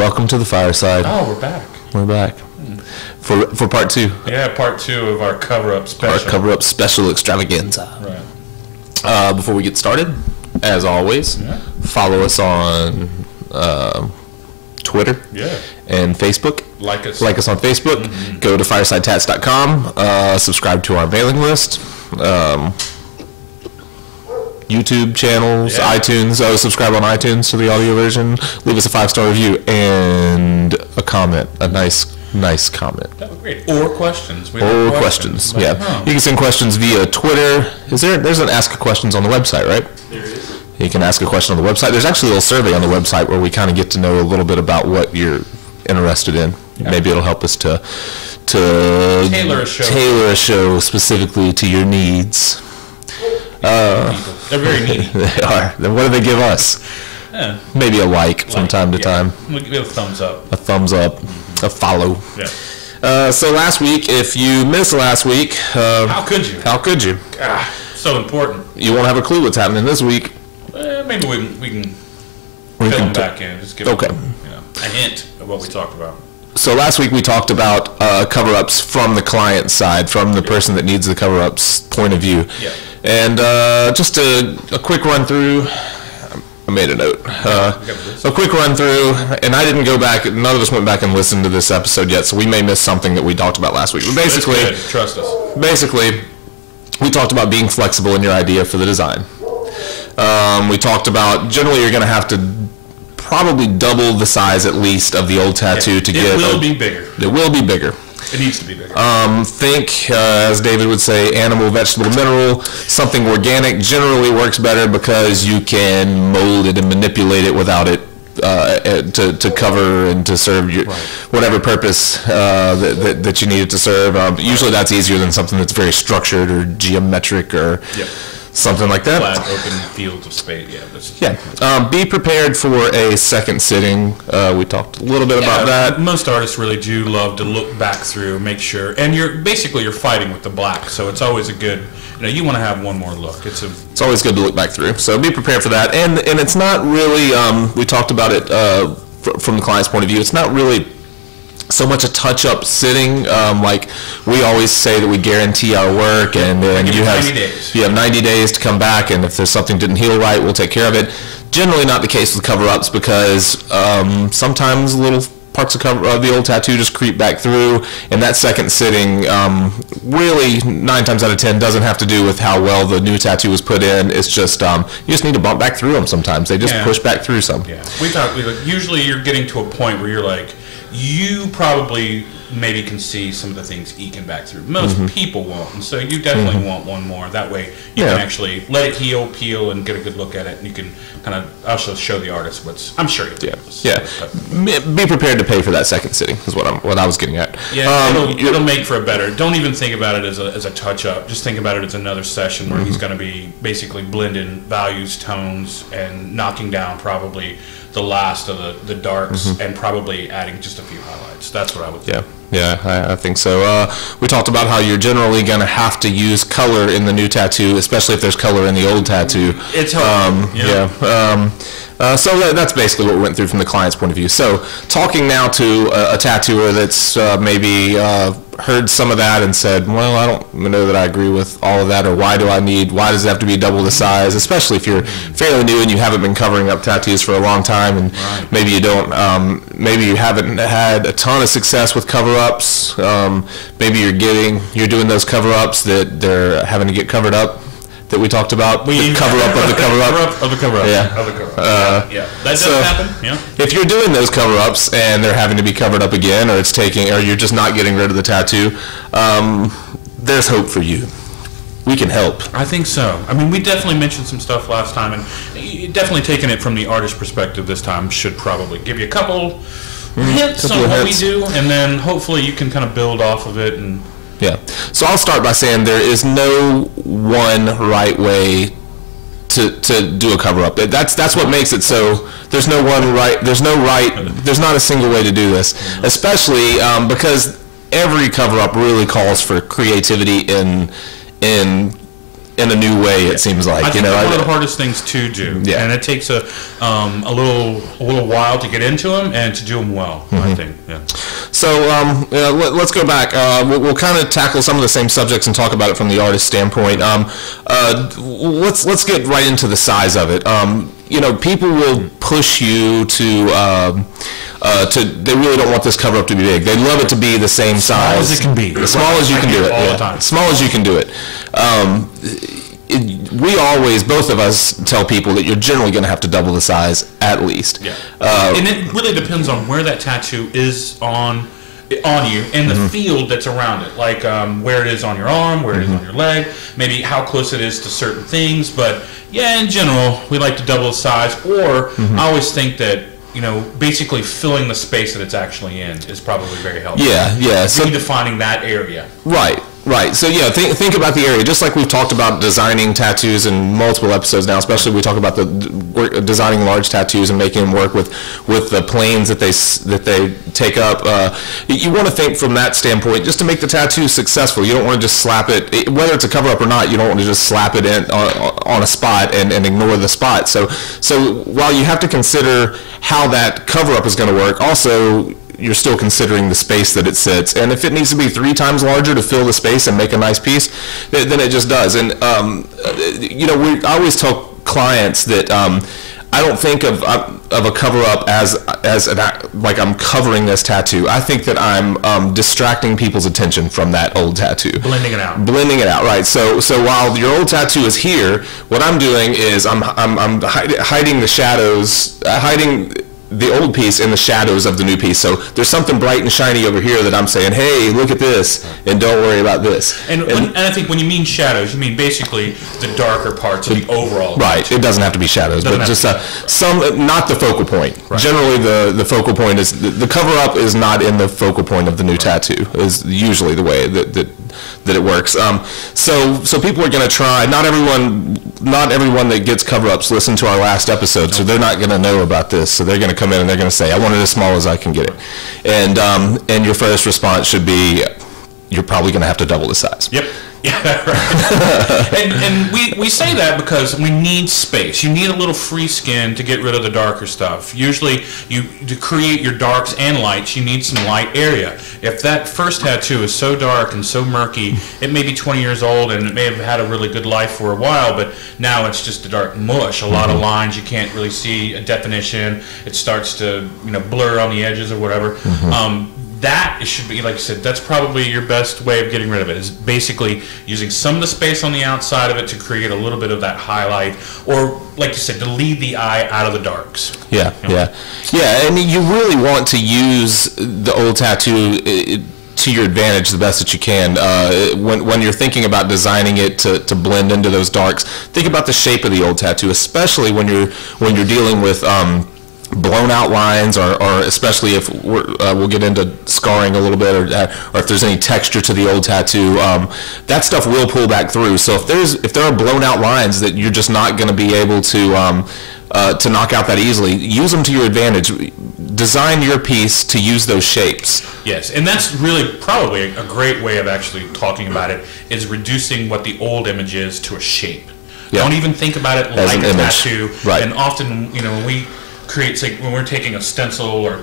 Welcome to the Fireside. Oh, we're back. We're back. For part two. Yeah, part two of our cover-up special. Our cover-up special extravaganza. Right. Before we get started, as always, follow us on Twitter and Facebook. Like us. Like us on Facebook. Mm-hmm. Go to firesidetats.com. Subscribe to our mailing list. YouTube channels, iTunes. Subscribe on iTunes to the audio version. Leave us a 5-star review and a comment, a nice comment. That would be great. Or questions. Or questions. Yeah. You can send questions via Twitter. There's an Ask Questions on the website, right? There is. You can ask a question on the website. There's actually a little survey on the website where we kind of get to know a little bit about what you're interested in. Yeah. Maybe it'll help us to tailor a show specifically to your needs. They're very needy. They are. Then what do they give us? Yeah. Maybe a like from time to time. We'll give it a thumbs up. A thumbs up. Mm-hmm. A follow. Yeah. So last week, if you missed last week... how could you? How could you? So important. You won't have a clue what's happening this week. Maybe we can fill them back in. Just give them, a hint of what we talked about. So last week we talked about cover-ups from the client side, from the person that needs the cover-ups point of view. Yeah. And just a quick run through. I made a note. A quick run through, and I didn't go back. None of us went back and listened to this episode yet, so we may miss something that we talked about last week. But basically, trust us. Basically, we talked about being flexible in your idea for the design. We talked about generally you're going to have to probably double the size at least of the old tattoo to get. It will be bigger. It will be bigger. It needs to be bigger. Think, as David would say, animal, vegetable, mineral. Something organic generally works better because you can mold it and manipulate it without it to cover and to serve your whatever purpose that you need it to serve. Usually that's easier than something that's very structured or geometric or something like that. Flat, open fields of space. Be prepared for a second sitting. We talked a little bit about that. Most artists really do love to look back through, make sure, and you're fighting with the black, so it's always a good. You want to have one more look. It's always good to look back through. So be prepared for that, and it's not really. We talked about it from the client's point of view. It's not really so much a touch-up sitting, like we always say that we guarantee our work, and you have 90 days. You have 90 days to come back, and if there's something didn't heal right, we'll take care of it. Generally, not the case with cover-ups because sometimes little parts of the old tattoo just creep back through, and that second sitting really 9 times out of 10 doesn't have to do with how well the new tattoo was put in. It's just you just need to bump back through them sometimes. They just push back through some. Yeah, usually you're getting to a point where you're like, you probably maybe can see some of the things eking back through. Most people won't, and so you definitely want one more. That way you can actually let it heal, peel, and get a good look at it, and you can kind of also show the artist what's. I'm sure you'll do this. Be prepared to pay for that second sitting is what I was getting at. It'll make for a better. Don't even think about it as a touch-up. Just think about it as another session where he's going to be basically blending values, tones, and knocking down probably the last of the darks and probably adding just a few highlights. That's what I would think. Yeah, I think so. We talked about how you're generally going to have to use color in the new tattoo, especially if there's color in the old tattoo. It's hard. So that's basically what we went through from the client's point of view. So talking now to a tattooer that's maybe heard some of that and said, well, I don't know that I agree with all of that, or why does it have to be double the size, especially if you're fairly new and you haven't been covering up tattoos for a long time, and maybe you don't, maybe you haven't had a ton of success with cover-ups, maybe you're doing those cover-ups that they're having to get covered up, that we talked about, the cover-up of the cover-up. Of the cover-up. That does happen. Yeah. If you're doing those cover-ups and they're having to be covered up again, or you're just not getting rid of the tattoo, there's hope for you. We can help. I think so. I mean, we definitely mentioned some stuff last time, and definitely taking it from the artist perspective this time should probably give you a couple hints on what we do, and then hopefully you can kind of build off of it. And so I'll start by saying there is no one right way to do a cover-up. That's what makes it so. There's no one right. There's not a single way to do this, especially because every cover-up really calls for creativity in in a new way. It seems like, I think one of the hardest things to do, and it takes a little while to get into them and to do them well. I think. Yeah. So let's go back. We'll kind of tackle some of the same subjects and talk about it from the artist standpoint. Let's get right into the size of it. People will push you to they really don't want this cover up to be big. They love it to be the same size. As it can be. As small as you can do it. All the time. Small as you can do it. We always, both of us, tell people that you're generally going to have to double the size at least. Yeah. And it really depends on where that tattoo is on you and the field that's around it, like where it is on your arm, where it is on your leg, maybe how close it is to certain things. But yeah, in general, we like to double the size. Or I always think that basically filling the space that it's actually in is probably very helpful. Yeah. So redefining that area. Right. So yeah, think about the area. Just like we've talked about designing tattoos in multiple episodes now, especially we talk about designing large tattoos and making them work with the planes that they take up. You want to think from that standpoint, just to make the tattoo successful. You don't want to just slap it, whether it's a cover up or not. You don't want to just slap it in on a spot and ignore the spot. So while you have to consider how that cover up is going to work, also you're still considering the space that it sits, and if it needs to be 3 times larger to fill the space and make a nice piece, then it just does. And I always tell clients that I don't think of a cover up as like I'm covering this tattoo. I think that I'm distracting people's attention from that old tattoo. Blending it out, right? So while your old tattoo is here, what I'm doing is I'm hiding the shadows, hiding the old piece in the shadows of the new piece. So there's something bright and shiny over here that I'm saying, hey, look at this, and don't worry about this. And I think when you mean shadows, you mean basically the darker parts of the overall. Right. It doesn't have to be shadows, but just some, not the focal point. Right. Generally, the focal point is the cover up is not in the focal point of the new tattoo. Is usually the way that it works. So people are going to try. Not everyone that gets cover ups listen to our last episode, so they're not going to know about this. So they're going to come in and they're going to say, I want it as small as I can get it. And your first response should be, you're probably going to have to double the size. Yep. Yeah, right. and we say that because we need space. You need a little free skin to get rid of the darker stuff. Usually, to create your darks and lights, you need some light area. If that first tattoo is so dark and so murky, it may be 20 years old and it may have had a really good life for a while, but now it's just a dark mush. A lot of lines, you can't really see a definition. It starts to blur on the edges or whatever. That should be, like you said, that's probably your best way of getting rid of it, is basically using some of the space on the outside of it to create a little bit of that highlight, or, like you said, to lead the eye out of the darks. Yeah, and you really want to use the old tattoo to your advantage the best that you can. When you're thinking about designing it to blend into those darks, think about the shape of the old tattoo, especially when you're dealing with blown out lines, or especially if we'll get into scarring a little bit, or if there's any texture to the old tattoo, that stuff will pull back through. So if there are blown out lines that you're just not going to be able to knock out that easily, use them to your advantage. Design your piece to use those shapes. Yes, and that's really probably a great way of actually talking about it, is reducing what the old image is to a shape. Yeah. Don't even think about it like a tattoo. Right. And often, when we create, like when we're taking a stencil or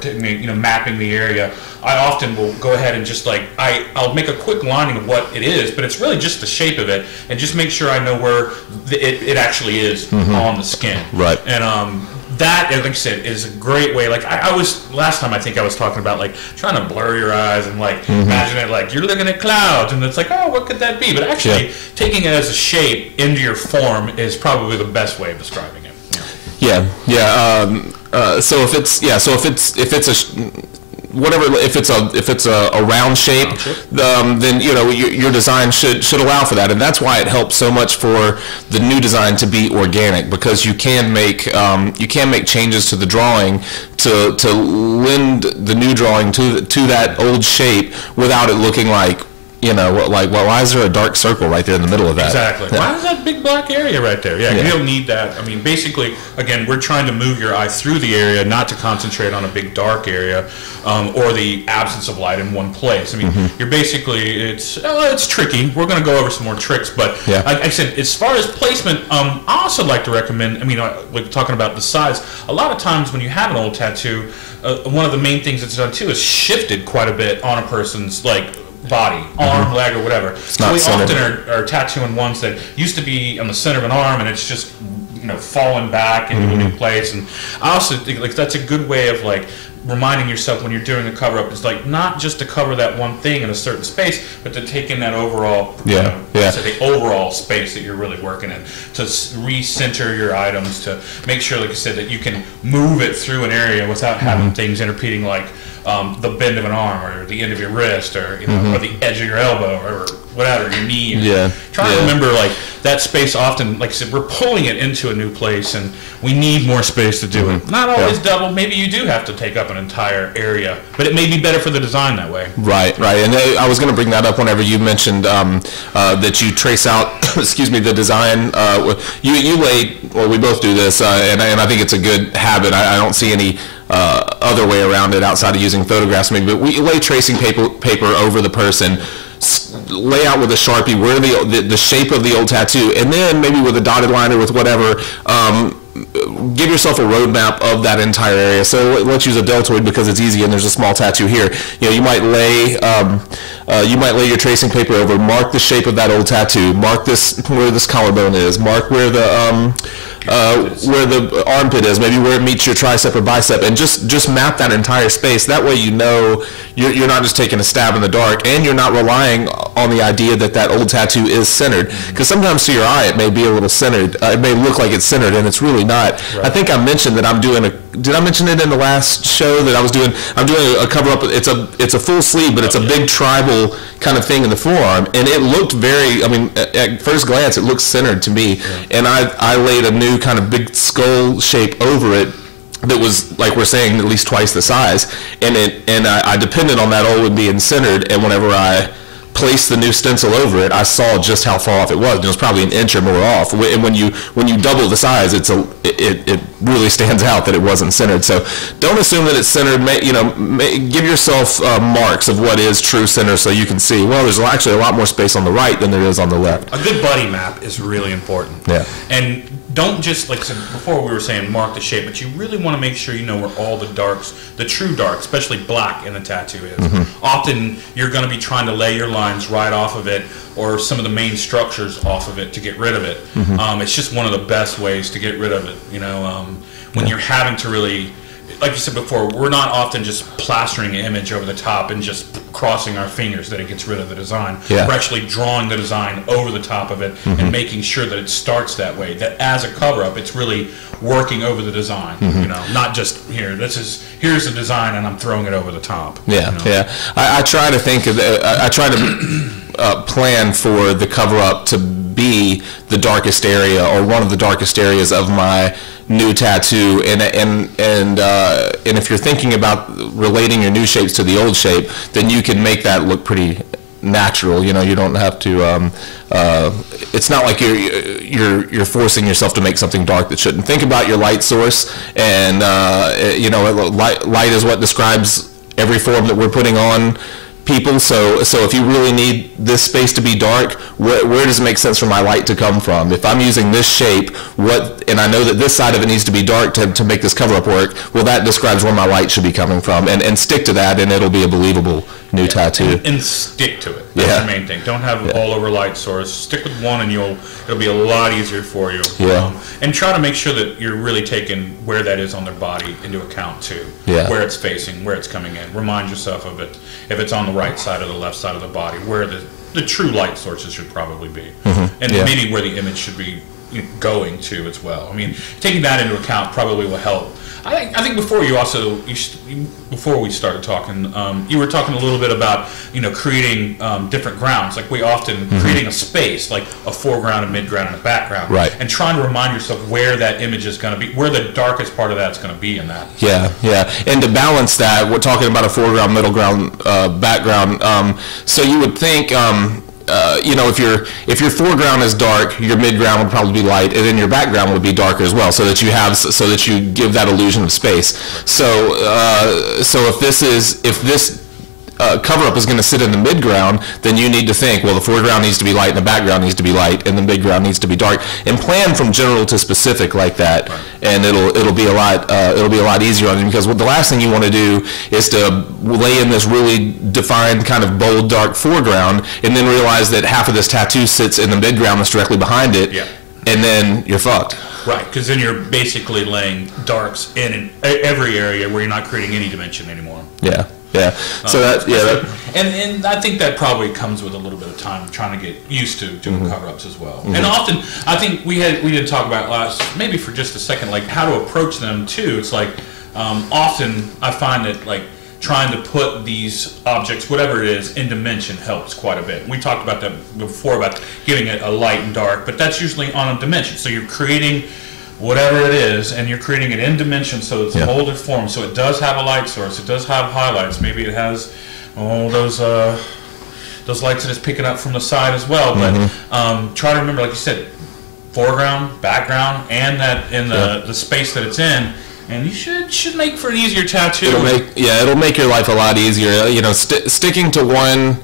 mapping the area, I often will go ahead and just I'll make a quick lining of what it is, but it's really just the shape of it, and just make sure I know where it actually is on the skin. Right. And that, like I said, is a great way. Like I was last time, I think I was talking about trying to blur your eyes and imagine it like you're looking at clouds, and it's like, oh, what could that be? But actually, taking it as a shape into your form is probably the best way of describing it. So if it's a round shape, then your design should allow for that, and that's why it helps so much for the new design to be organic, because you can make changes to the drawing to lend the new drawing to that old shape without it looking like you know, like, well, why is there a dark circle right there in the middle of that? Exactly. Yeah. Why is that big black area right there? Yeah, you don't need that. I mean, basically, again, we're trying to move your eye through the area, not to concentrate on a big dark area or the absence of light in one place. I mean, you're basically, it's tricky. We're going to go over some more tricks, but like I said, as far as placement, I also like to recommend, I mean, like talking about the size, a lot of times when you have an old tattoo, one of the main things that's done too is shifted quite a bit on a person's like body, arm, leg, or whatever. So we often are tattooing ones that used to be on the center of an arm, and it's just, you know, falling back into a new place. And I also think like that's a good way of like reminding yourself when you're doing a cover up, is like not just to cover that one thing in a certain space, but to take in that overall, the overall space that you're really working in, to recenter your items, to make sure, like I said, that you can move it through an area without having things interpeting, like the bend of an arm or the end of your wrist, or you know, or the edge of your elbow, or whatever, your knee. Try to remember like that space. Often, like I said, we're pulling it into a new place, and we need more space to do it. Not always double. Maybe you do have to take up an entire area, but it may be better for the design that way. Right. And I was going to bring that up whenever you mentioned that you trace out, excuse me, the design. You lay, well, we both do this, and I think it's a good habit. I don't see any other way around it outside of using photographs, maybe, but we lay tracing paper over the person, lay out with a Sharpie where the shape of the old tattoo, and then maybe with a dotted line or with whatever, give yourself a roadmap of that entire area. So let's use a deltoid because it's easy and there's a small tattoo here. You know, you might lay your tracing paper over, mark the shape of that old tattoo, mark this where this collarbone is, mark where the armpit is, maybe where it meets your tricep or bicep, and just map that entire space. That way you know you're not just taking a stab in the dark, and you're not relying on the idea that old tattoo is centered, because sometimes to your eye it may be a little centered, it may look like it's centered, and it's really not. I think I mentioned that I'm doing did I mention it in the last show that I'm doing a cover up? It's a full sleeve, but it's a big tribal kind of thing in the forearm, and it looked very, I mean, at first glance it looks centered to me, and I laid a new kind of big skull shape over it that was, like we're saying, at least twice the size, and I depended on that old being centered, and whenever I placed the new stencil over it, I saw just how far off it was. It was probably an inch or more off. And when you double the size, it really stands out that it wasn't centered. So don't assume that it's centered. Give yourself marks of what is true center, so you can see, well, there's actually a lot more space on the right than there is on the left. A good buddy map is really important. Yeah. And don't just, like before we were saying, mark the shape, but you really want to make sure you know where all the darks, the true dark, especially black in the tattoo is. Often you're going to be trying to lay your lines right off of it, or some of the main structures off of it to get rid of it. It's just one of the best ways to get rid of it, when you're having to really, like you said before, we're not often just plastering an image over the top and just crossing our fingers that it gets rid of the design. We're actually drawing the design over the top of it and making sure that it starts that way, that as a cover-up, it's really working over the design, not just here's the design and I'm throwing it over the top. I try to think of I try to plan for the cover-up to be the darkest area, or one of the darkest areas of my new tattoo, and if you're thinking about relating your new shapes to the old shape, then you can make that look pretty natural. You don't have to. It's not like you're forcing yourself to make something dark that shouldn't. Think about your light source, and light is what describes every form that we're putting on people. So if you really need this space to be dark, where does it make sense for my light to come from? If I'm using this shape, and I know that this side of it needs to be dark to make this cover-up work, well, that describes where my light should be coming from, and stick to that, and it'll be a believable new tattoo. And stick to it. That's the main thing. Don't have all over light source. Stick with one, and it'll be a lot easier for you. And try to make sure that you're really taking where that is on their body into account too. Where it's facing, where it's coming in. Remind yourself of it. If it's on the right side or the left side of the body, where the true light sources should probably be, and maybe where the image should be going to as well. I mean, taking that into account probably will help. I think before before we started talking, you were talking a little bit about creating different grounds. Like we often creating a space, like a foreground, a midground, and a background, right? And trying to remind yourself where that image is going to be, where the darkest part of that's going to be in that. Yeah. And to balance that, we're talking about a foreground, middle ground, background. So you would think. If your foreground is dark, your midground would probably be light, and then your background would be darker as well, so that you give that illusion of space. So if this cover-up is going to sit in the midground, then you need to think, well, the foreground needs to be light and the background needs to be light and the midground needs to be dark, and plan from general to specific like that, and it'll be a lot easier on you, because the last thing you want to do is to lay in this really defined kind of bold dark foreground and then realize that half of this tattoo sits in the midground that's directly behind it, and then you're fucked. Right, because then you're basically laying darks in every area where you're not creating any dimension anymore. Yeah. So and I think that probably comes with a little bit of time trying to get used to doing cover-ups as well. And often, I think we did talk about last, maybe for just a second, like how to approach them too. It's like often I find that like trying to put these objects, whatever it is, in dimension helps quite a bit. We talked about that before about giving it a light and dark, but that's usually on a dimension. So you're creating whatever it is, and you're creating it in dimension, so it's molded form, so it does have a light source, it does have highlights, maybe it has those lights that it's picking up from the side as well, but try to remember, like you said, foreground, background, and that in the space that it's in, and you should make for an easier tattoo. It'll make your life a lot easier. Sticking to one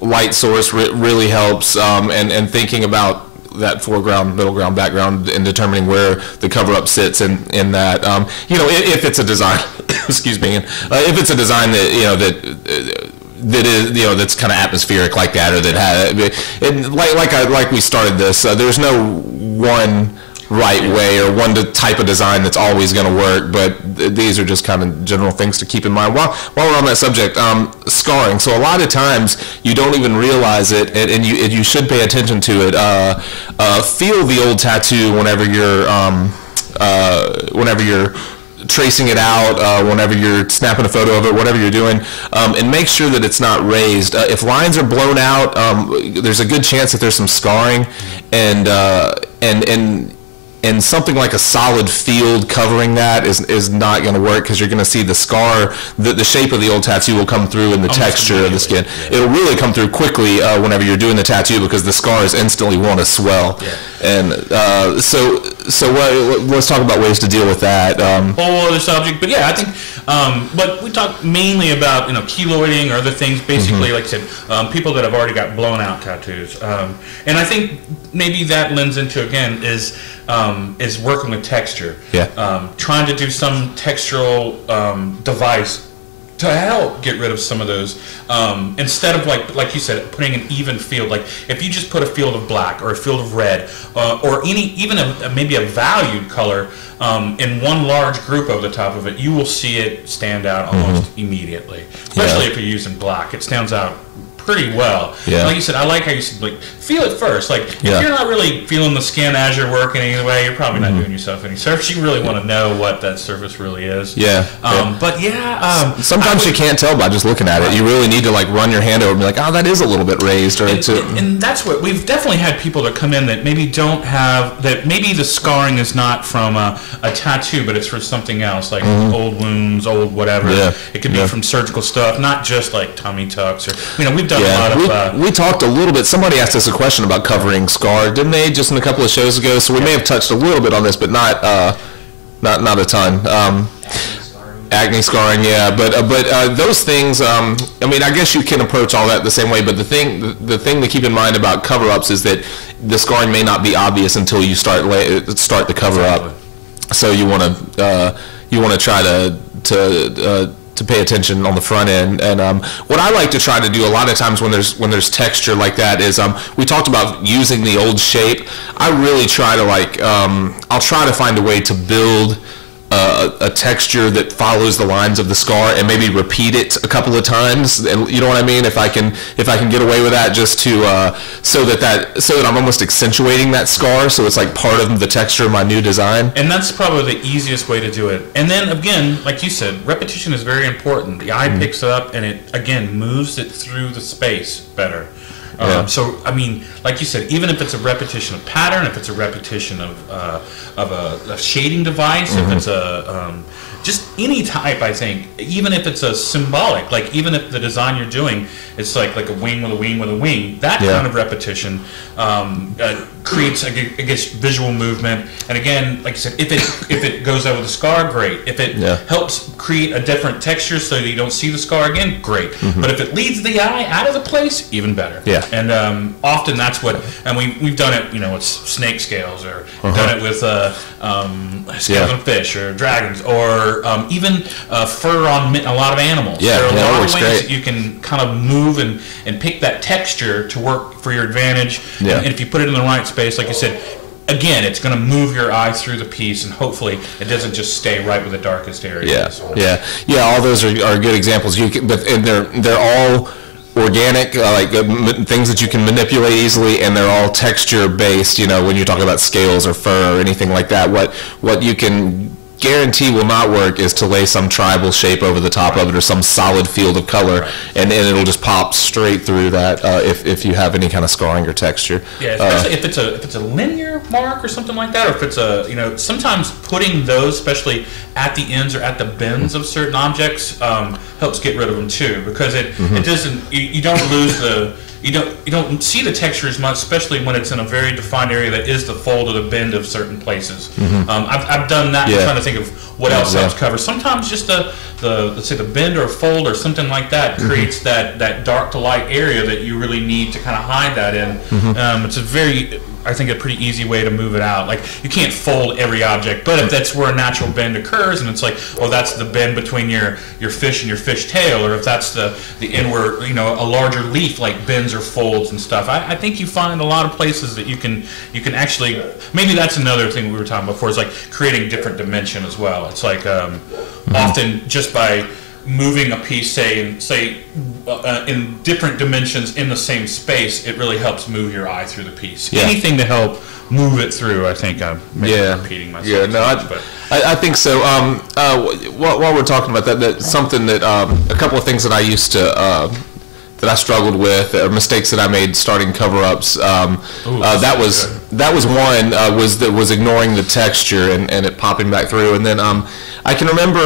light source really helps, and thinking about that foreground, middle ground, background, and determining where the cover-up sits in that. If it's a design, excuse me, if it's a design that that is that's kind of atmospheric like that, or that has, like we started this. There's no one right way or one type of design that's always going to work, but these are just kind of general things to keep in mind. While we're on that subject, scarring. So a lot of times you don't even realize it, and you should pay attention to it. Feel the old tattoo whenever you're tracing it out, whenever you're snapping a photo of it, whatever you're doing, and make sure that it's not raised. If lines are blown out, there's a good chance that there's some scarring, and something like a solid field covering that is not going to work, because you're going to see the scar, the shape of the old tattoo will come through in the texture of the skin. It'll really come through quickly whenever you're doing the tattoo, because the scars instantly want to swell. And so let's talk about ways to deal with that. Whole other subject, but I think, but we talk mainly about keloiding or other things. Basically, like I said, people that have already got blown out tattoos, and I think maybe that lends into again is working with texture. Trying to do some textural device to help get rid of some of those, instead of like you said, putting an even field. Like if you just put a field of black or a field of red, or maybe a valued color in one large group over the top of it, you will see it stand out almost immediately. Especially if you're using black, it stands out pretty well. Like you said, I like how you said, like, feel it first. Like, if you're not really feeling the skin as you're working anyway, you're probably not doing yourself any service. You really want to know what that surface really is. But sometimes you can't tell by just looking at it. You really need to like run your hand over and be like, oh, that is a little bit raised. And that's what we've definitely had people that come in that maybe don't have that. Maybe the scarring is not from a tattoo, but it's from something else, like old wounds, old whatever. It could be from surgical stuff, not just like tummy tucks or we've done a lot of. We talked a little bit. Somebody asked us a question about covering scar, didn't they? Just in a couple of shows ago. So we may have touched a little bit on this, but not a ton. Acne scarring, but those things. I mean, I guess you can approach all that the same way. But the thing to keep in mind about cover-ups is that the scarring may not be obvious until you start the cover-up. So you want to try to pay attention on the front end. And what I like to try to do a lot of times when there's texture like that is we talked about using the old shape. I really try to I'll try to find a way to build a texture that follows the lines of the scar, and maybe repeat it a couple of times. And you know what I mean? If I can get away with that, just to so that I'm almost accentuating that scar, so it's like part of the texture of my new design. And that's probably the easiest way to do it. And then again, like you said, repetition is very important. The eye picks it up, and it again moves it through the space better. So, I mean, like you said, even if it's a repetition of pattern, if it's a repetition of a shading device, if it's just any type, I think, even if it's a symbolic, like even if the design you're doing, it's like a wing with a wing with a wing, that kind of repetition creates, I guess, visual movement. And again, like you said, if it goes over the scar, great. If it helps create a different texture so that you don't see the scar again, great. But if it leads the eye out of the place, even better. Yeah. And often that's what, and we've done it, with snake scales, or done it with scales on fish, or dragons, or even fur on a lot of animals. Yeah, there are a lot of ways great. that you can kind of move and pick that texture to work for your advantage. Yeah. And if you put it in the right space, like you said, again, it's going to move your eye through the piece, and hopefully it doesn't just stay right with the darkest areas. Yeah. All those are good examples. But they're all organic, things that you can manipulate easily, and they're all texture based. When you're talking about scales or fur or anything like that, what you can guarantee will not work is to lay some tribal shape over the top of it, or some solid field of color, and it'll just pop straight through that if you have any kind of scarring or texture. Yeah, especially if it's a linear mark or something like that, or if it's a sometimes putting those, especially at the ends or at the bends of certain objects, helps get rid of them too, because it doesn't, you don't lose the. You don't see the texture as much, especially when it's in a very defined area that is the fold or the bend of certain places. I've done that. I'm trying to think of what else helps cover. Sometimes just the let's say the bend or fold or something like that creates that dark to light area that you really need to kind of hide that in. It's a very, I think, a pretty easy way to move it out. Like, you can't fold every object, but if that's where a natural bend occurs, and it's like, oh, that's the bend between your fish and your fish tail, or if that's the inward, a larger leaf, like bends or folds and stuff. I think you find a lot of places that you can actually, maybe that's another thing we were talking about before, is like creating different dimension as well. It's like often just by moving a piece, say in different dimensions in the same space, it really helps move your eye through the piece. Anything to help move it through, I think. I'm repeating myself. Yeah, no, I think so. While we're talking about that's something that a couple of things that I used to that I struggled with, or mistakes that I made starting cover-ups. That was one, was ignoring the texture and it popping back through. And then I can remember,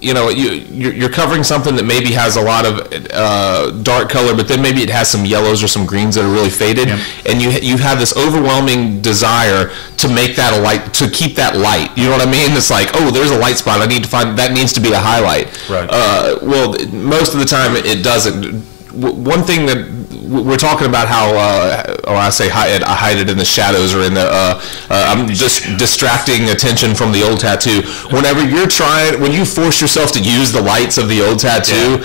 you're covering something that maybe has a lot of dark color, but then maybe it has some yellows or some greens that are really faded, and you have this overwhelming desire to make that a light, to keep that light. You know what I mean? It's like, oh, there's a light spot. I need to find that, needs to be a highlight. Right. Well, most of the time it doesn't. One thing that we're talking about, how I say I hide it in the shadows, or in the I'm just distracting attention from the old tattoo. Whenever when you force yourself to use the lights of the old tattoo,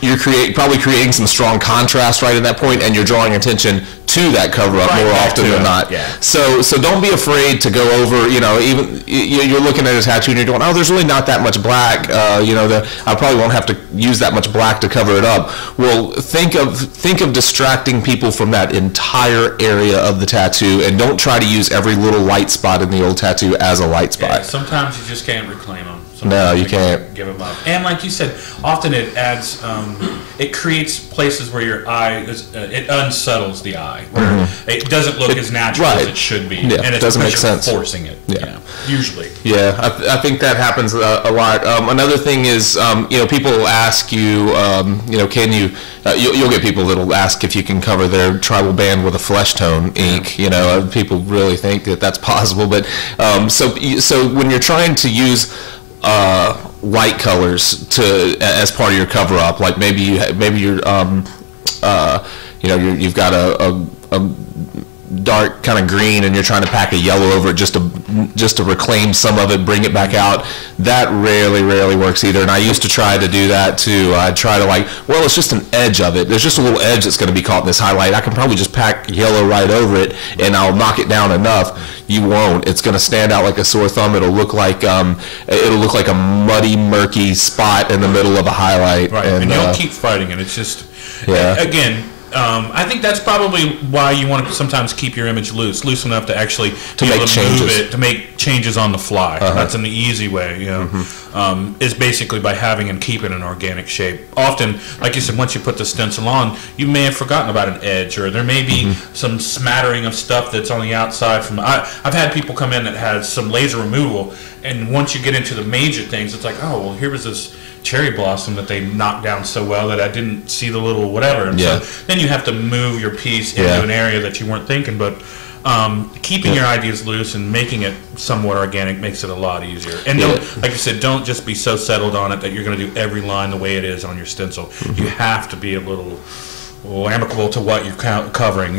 you're probably creating some strong contrast right at that point, and you're drawing attention to that cover up more often than not. So don't be afraid to go over, even you're looking at a tattoo and you're going, oh, there's really not that much black, I probably won't have to use that much black to cover it up. Well, think of distracting people from that entire area of the tattoo, and don't try to use every little light spot in the old tattoo as a light spot. Sometimes you just can't reclaim them. No, you can't give them up. And like you said, often it adds, it creates places where your eye it unsettles the eye, where it doesn't look as natural as it should be, and it doesn't make sense. Forcing it, usually. Yeah, I think that happens a lot. Another thing is, people will ask you, can you? You'll get people that'll ask if you can cover their tribal band with a flesh tone ink. People really think that that's possible, but so when you're trying to use light colors as part of your cover up, like maybe you've got a dark kind of green and you're trying to pack a yellow over it just to reclaim some of it, bring it back out, that rarely works either. And I used to try to do that too. I'd try to well, it's just an edge of it. There's just a little edge that's going to be caught in this highlight. I can probably just pack yellow right over it and I'll knock it down enough. You won't. It's going to stand out like a sore thumb. It'll look like a muddy, murky spot in the middle of a highlight. Right, and you'll keep fighting it. It's just, again, I think that's probably why you want to sometimes keep your image loose enough to actually make changes. Move it, to make changes on the fly. That's an easy way, is basically by having and keeping an organic shape. Often, like you said, once you put the stencil on, you may have forgotten about an edge, or there may be some smattering of stuff that's on the outside. I've had people come in that had some laser removal, and once you get into the major things, it's like, oh, well, here was this cherry blossom that they knocked down so well that I didn't see the little whatever. And so then you have to move your piece into an area that you weren't thinking. But keeping your ideas loose and making it somewhat organic makes it a lot easier. And like I said, don't just be so settled on it that you're going to do every line the way it is on your stencil. You have to be a little amicable to what you're covering.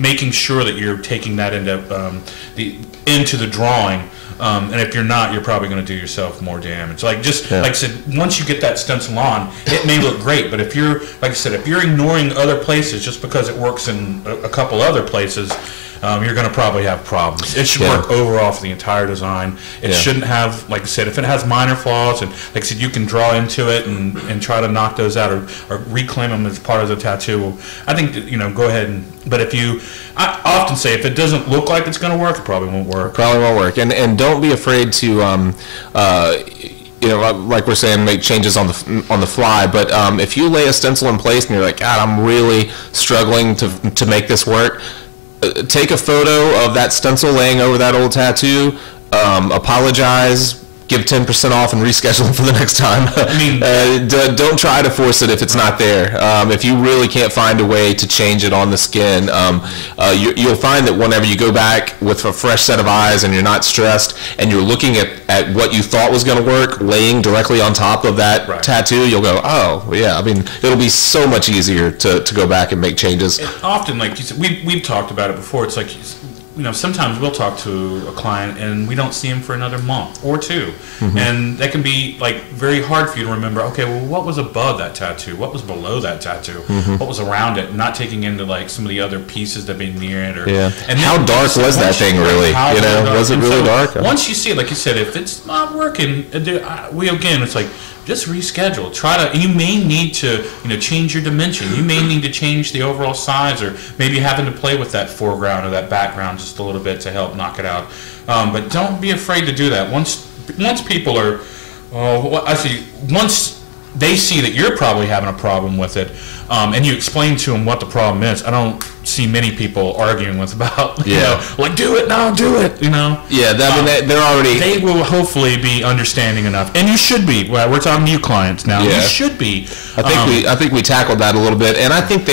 Making sure that you're taking that into the drawing. And if you're not, you're probably going to do yourself more damage. Like I said, once you get that stencil on, it may look great, but if you're, like I said, if you're ignoring other places just because it works in a couple other places, you're going to probably have problems. It should work overall for the entire design. It shouldn't have, like I said, if it has minor flaws, and like I said, you can draw into it and try to knock those out or reclaim them as part of the tattoo. I think that, go ahead but if I often say if it doesn't look like it's going to work, it probably won't work. Probably won't work. And don't be afraid to like we're saying, make changes on the fly. But if you lay a stencil in place and you're like, God, I'm really struggling to make this work, take a photo of that stencil laying over that old tattoo, apologize, give 10% off and reschedule for the next time. Don't try to force it if it's not there. If you really can't find a way to change it on the skin, you'll find that whenever you go back with a fresh set of eyes and you're not stressed and you're looking at what you thought was going to work laying directly on top of that tattoo, you'll go, oh, yeah. It'll be so much easier to go back and make changes. And often, like you said, we've talked about it before. It's like, sometimes we'll talk to a client and we don't see him for another month or two. And that can be like very hard for you to remember, okay, well, what was above that tattoo? What was below that tattoo? What was around it? Not taking into like some of the other pieces that have been near it. And how dark was that thing really? Was it really dark? Once you see it, like you said, if it's not working, it's like, just reschedule. You may need to, change your dimension. You may need to change the overall size, or maybe having to play with that foreground or that background just a little bit to help knock it out. But don't be afraid to do that. Once people are, once they see that you're probably having a problem with it, and you explain to them what the problem is, I don't see many people arguing about, like, do it now, do it, they're already... They will hopefully be understanding enough. And you should be. Well, we're talking to you clients now. You should be. I think we tackled that a little bit, and I think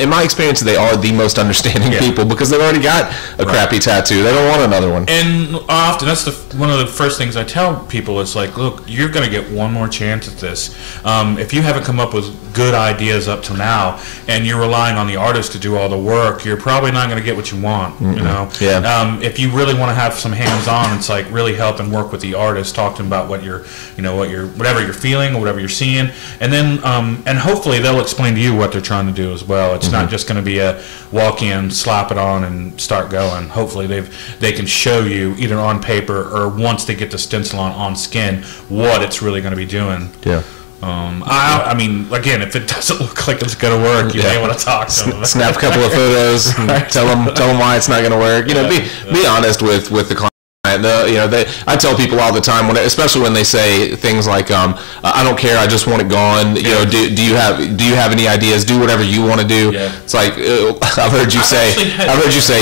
in my experience, they are the most understanding people because they've already got a crappy tattoo. They don't want another one. And often, that's one of the first things I tell people is like, look, you're going to get one more chance at this. If you haven't come up with good ideas up till now, and you're relying on the artist to do all the work, you're probably not going to get what you want. If you really want to have some hands-on, it's like really help and work with the artist, talk to them about what whatever you're feeling or whatever you're seeing, and then and hopefully they'll explain to you what they're trying to do as well. It's not just going to be a walk in, slap it on, and start going. Hopefully they can show you either on paper or once they get the stencil on skin what it's really going to be doing. Again, if it doesn't look like it's going to work, you may want to talk to them. Snap a couple of photos, and tell them why it's not going to work. Be honest with the client. I tell people all the time, especially when they say things like, "I don't care, I just want it gone." Do you have any ideas? Do whatever you want to do. It's like I've heard you say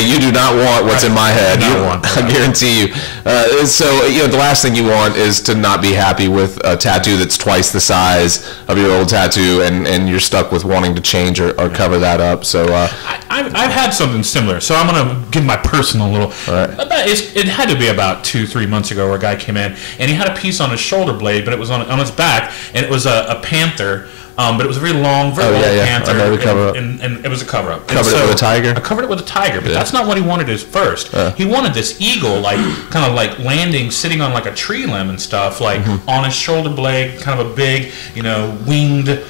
you do not want what's in my head. I guarantee you. So the last thing you want is to not be happy with a tattoo that's twice the size of your old tattoo, and you're stuck with wanting to change or cover that up. So I've had something similar. So I'm going to give my personal little. It had to be about 2-3 months ago where a guy came in and he had a piece on his shoulder blade, but it was on his back, and it was a panther but it was a very long, very old panther. I know the cover-up. And it was a cover-up. Covered it with a tiger? I covered it with a tiger, but that's not what he wanted at first. He wanted this eagle, like, kind of like landing, sitting on like a tree limb and stuff, like on his shoulder blade, kind of a big, winged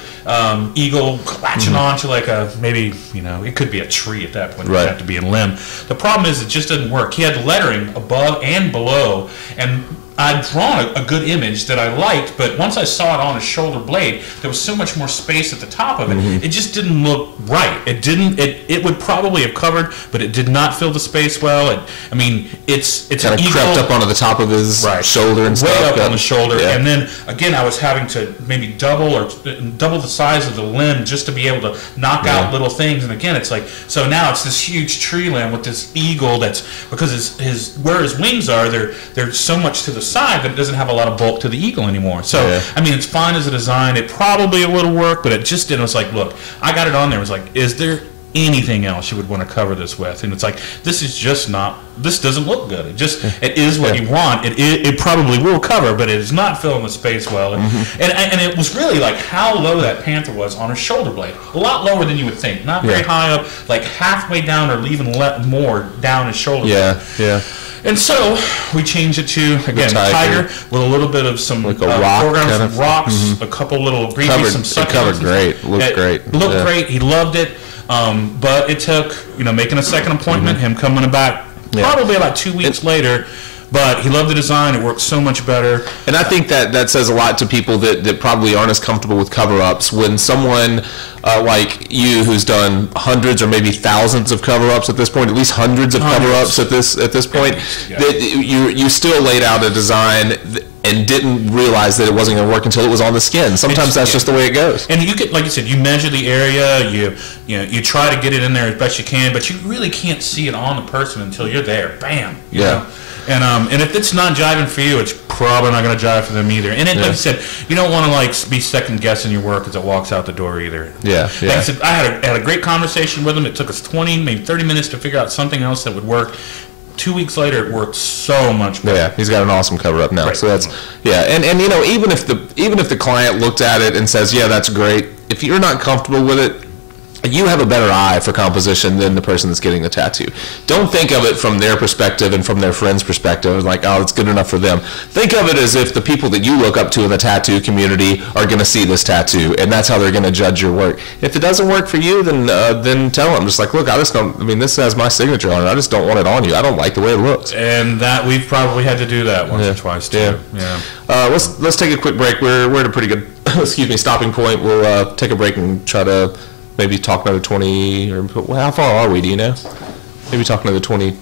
eagle latching on to like a, maybe, it could be a tree at that point. It would have to be a limb. The problem is it just didn't work. He had lettering above and below, and I'd drawn a good image that I liked, but once I saw it on his shoulder blade, there was so much more space at the top of it. It just didn't look right. It didn't. It would probably have covered, but it did not fill the space well. It's kind of crept up onto the top of his shoulder and stuff. Way up on the shoulder, and then again, I was having to maybe double the size of the limb just to be able to knock out little things. And again, it's like, so now it's this huge tree limb with this eagle that's, because his where his wings are, they're so much to the side that it doesn't have a lot of bulk to the eagle anymore. So it's fine as a design. It probably would have worked, but it just didn't. It was like, look, I got it on there. It was like, is there anything else you would want to cover this with? And it's like, this doesn't look good. It is what you want. It probably will cover, but it is not filling the space well. And it was really like how low that panther was on his shoulder blade. A lot lower than you would think. Not very high up, like halfway down or even more down his shoulder blade. And so we changed it to, again, tiger with a little bit of some like a rock, foreground, some rocks, a couple little greenery, some succulents. It covered great. Looked great. Looked great. He loved it. But it took, making a second appointment, him coming back probably about 2 weeks later. But he loved the design. It worked so much better. And I think that says a lot to people that probably aren't as comfortable with cover-ups. When someone like you, who's done hundreds or maybe thousands of cover-ups at this point, at least hundreds of cover-ups at this point, that you still laid out a design and didn't realize that it wasn't going to work until it was on the skin. Sometimes that's just the way it goes. And you could, like you said, you measure the area, you try to get it in there as best you can, but you really can't see it on the person until you're there. Bam. You know? And if it's not jiving for you, it's probably not going to jive for them either. And like I said, you don't want to be second guessing your work as it walks out the door either. Like I said, I had a great conversation with him. It took us 20, maybe 30 minutes to figure out something else that would work. 2 weeks later, it worked so much better. Yeah, he's got an awesome cover up now. So that's and even if the client looked at it and says, yeah, that's great, if you're not comfortable with it, you have a better eye for composition than the person that's getting the tattoo. Don't think of it from their perspective and from their friend's perspective, like, oh, it's good enough for them. Think of it as if the people that you look up to in the tattoo community are going to see this tattoo, and that's how they're going to judge your work. If it doesn't work for you, then tell them, just like, look, this has my signature on it. I just don't want it on you. I don't like the way it looks. And that we've probably had to do that once or twice too. Let's take a quick break. We're at a pretty good stopping point. We'll take a break and try to maybe talk another 20, or how far are we, do you know? Maybe talk another 20 to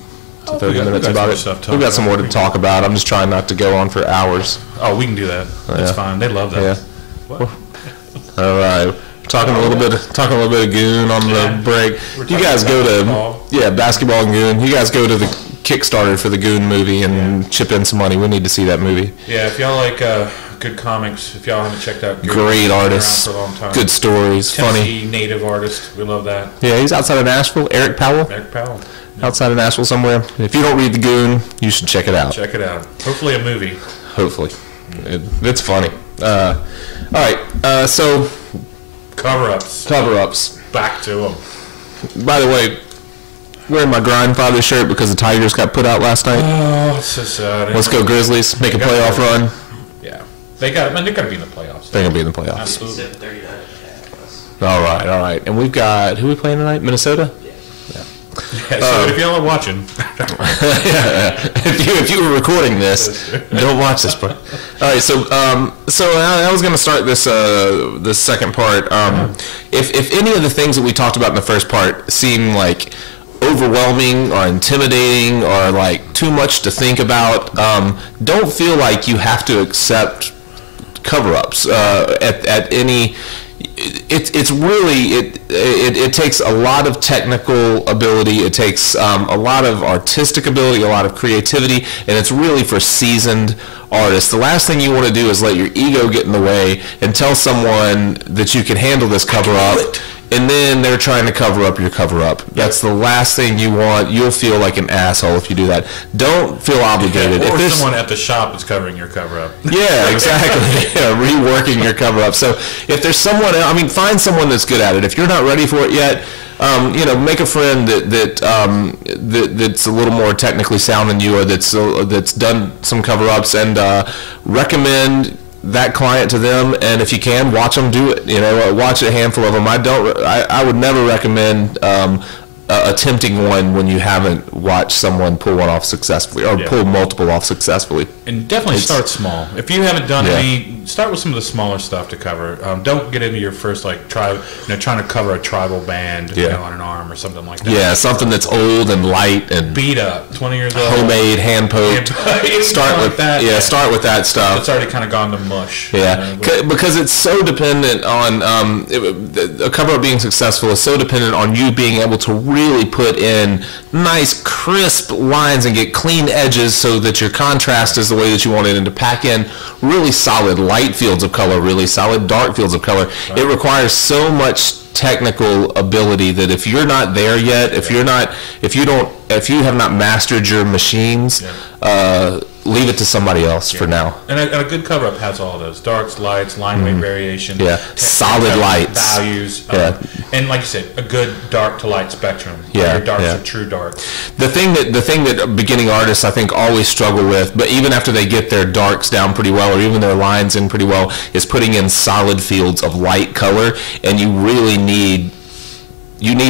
30 minutes about it. We've got some more to talk about. I'm just trying not to go on for hours. Oh, we can do that. That's fine. They love that. All right. Talking a little bit of Goon on the break. You guys go to basketball and Goon. You guys go to the Kickstarter for the Goon movie and chip in some money. We need to see that movie. Yeah, if y'all like good comics, if y'all haven't checked out Goon, great artists, good stories, Tennessee funny native artist. We love that. Yeah, he's outside of Nashville. Eric Powell. Outside of Nashville somewhere. If you don't read the Goon, you should check it out. Check it out. Hopefully a movie. Hopefully. It's funny. All right. So cover-ups. Back to them. By the way, wearing my Grindfather shirt because the Tigers got put out last night. Oh, it's so sad. Let's go Grizzlies. Make a playoff run. Yeah. They're going to be in the playoffs. They're going to be in the playoffs. Absolutely. All right. And we've got, who are we playing tonight? Minnesota? So if y'all are watching, if you were recording this, don't watch this part. All right, so I was going to start this second part. If any of the things that we talked about in the first part seem like overwhelming or intimidating or like too much to think about, don't feel like you have to accept cover-ups at any. It's really it takes a lot of technical ability. It takes a lot of artistic ability, a lot of creativity, and it's really for seasoned artists. The last thing you want to do is let your ego get in the way and tell someone that you can handle this cover up and then they're trying to cover up your cover up. That's the last thing you want. You'll feel like an asshole if you do that. Don't feel obligated. Or if there's someone at the shop is covering your cover up. Yeah, exactly. Yeah, reworking your cover up. So if there's someone, find someone that's good at it. If you're not ready for it yet, make a friend that's a little more technically sound than you, or that's done some cover ups, and recommend that client to them. And if you can, watch them do it. Watch a handful of them. I would never recommend attempting one when you haven't watched someone pull one off successfully, or pull multiple off successfully. And definitely start small. If you haven't done any, start with some of the smaller stuff to cover. Don't get into your first trying to cover a tribal band on an arm or something like that. Yeah, something that's old and light and beat up, 20 years old, homemade, hand poked. Start with that. Yeah, start with that stuff. It's already kind of gone to mush. Yeah, because it's so dependent on a cover up being successful is so dependent on you being able to really put in nice crisp lines and get clean edges so that your contrast is the way that you want it, and to pack in really solid light fields of color, really solid dark fields of color. Right. It requires so much technical ability that if you're not there yet, if you have not mastered your machines, leave it to somebody else for now. And a good cover up has all those darks, lights, line weight variation, solid lights, values, and like you said, a good dark to light spectrum. Your darks are true dark. The thing that beginning artists I think always struggle with, but even after they get their darks down pretty well, or even their lines in pretty well, is putting in solid fields of light color. And you really need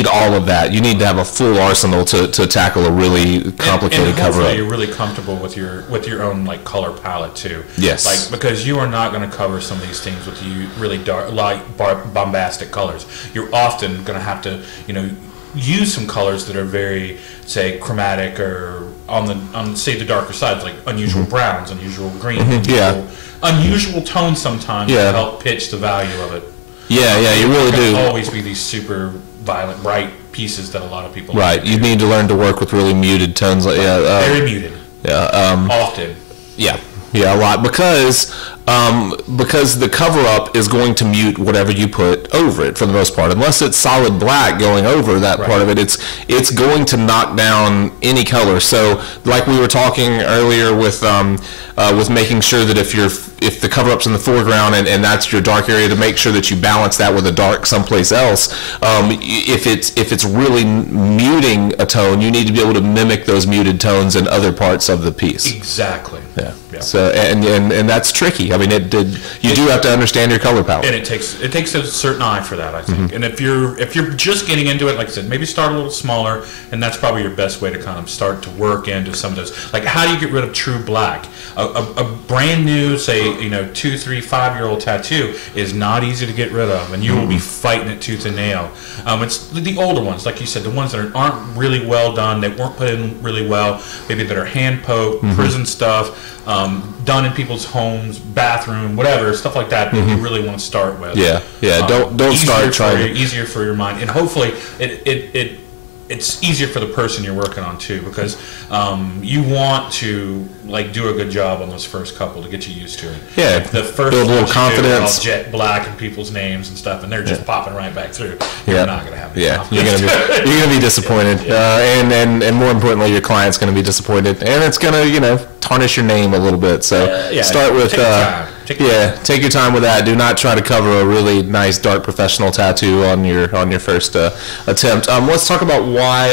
all of that. You need to have a full arsenal to tackle a really complicated cover up. You're really comfortable with your own color palette too. Yes. Because you are not going to cover some of these things with really dark, light, bombastic colors. You're often going to have to use some colors that are very, say, chromatic, or on say the darker sides, like unusual browns, unusual greens, unusual tones sometimes to help pitch the value of it. Yeah, you really do. Always be these super violent, bright pieces that a lot of people you need to learn to work with really muted tones. Very muted. Yeah. Often. Yeah, a lot, because the cover up is going to mute whatever you put over it for the most part. Unless it's solid black going over that part of it, it's going to knock down any color. So like we were talking earlier with making sure that if the cover up's in the foreground and that's your dark area, to make sure that you balance that with a dark someplace else. If it's really muting a tone, you need to be able to mimic those muted tones in other parts of the piece. Exactly. Yeah. So and that's tricky. I mean, you do have to understand your color palette. And it takes a certain eye for that, I think. And if you're just getting into it, like I said, maybe start a little smaller, and that's probably your best way to kind of start to work into some of those. Like, how do you get rid of true black? A brand new, say, 2, 3, 5-year-old tattoo is not easy to get rid of, and you will be fighting it tooth and nail. It's the older ones, like you said, the ones that aren't really well done, they weren't put in really well, maybe that are hand poked, prison stuff, done in people's homes, bathroom, whatever, stuff like that you really want to start with. Don't start trying. Easier for your mind, and hopefully it's easier for the person you're working on too, because you want to do a good job on those first couple to get you used to it. Yeah, the first build a little confidence, all jet black and people's names and stuff, and they're just popping right back through. You're not gonna have any confidence. You're gonna be disappointed, and more importantly, your client's gonna be disappointed, and it's gonna tarnish your name a little bit. So start with take your time with that. Do not try to cover a really nice dark professional tattoo on your first attempt. Let's talk about why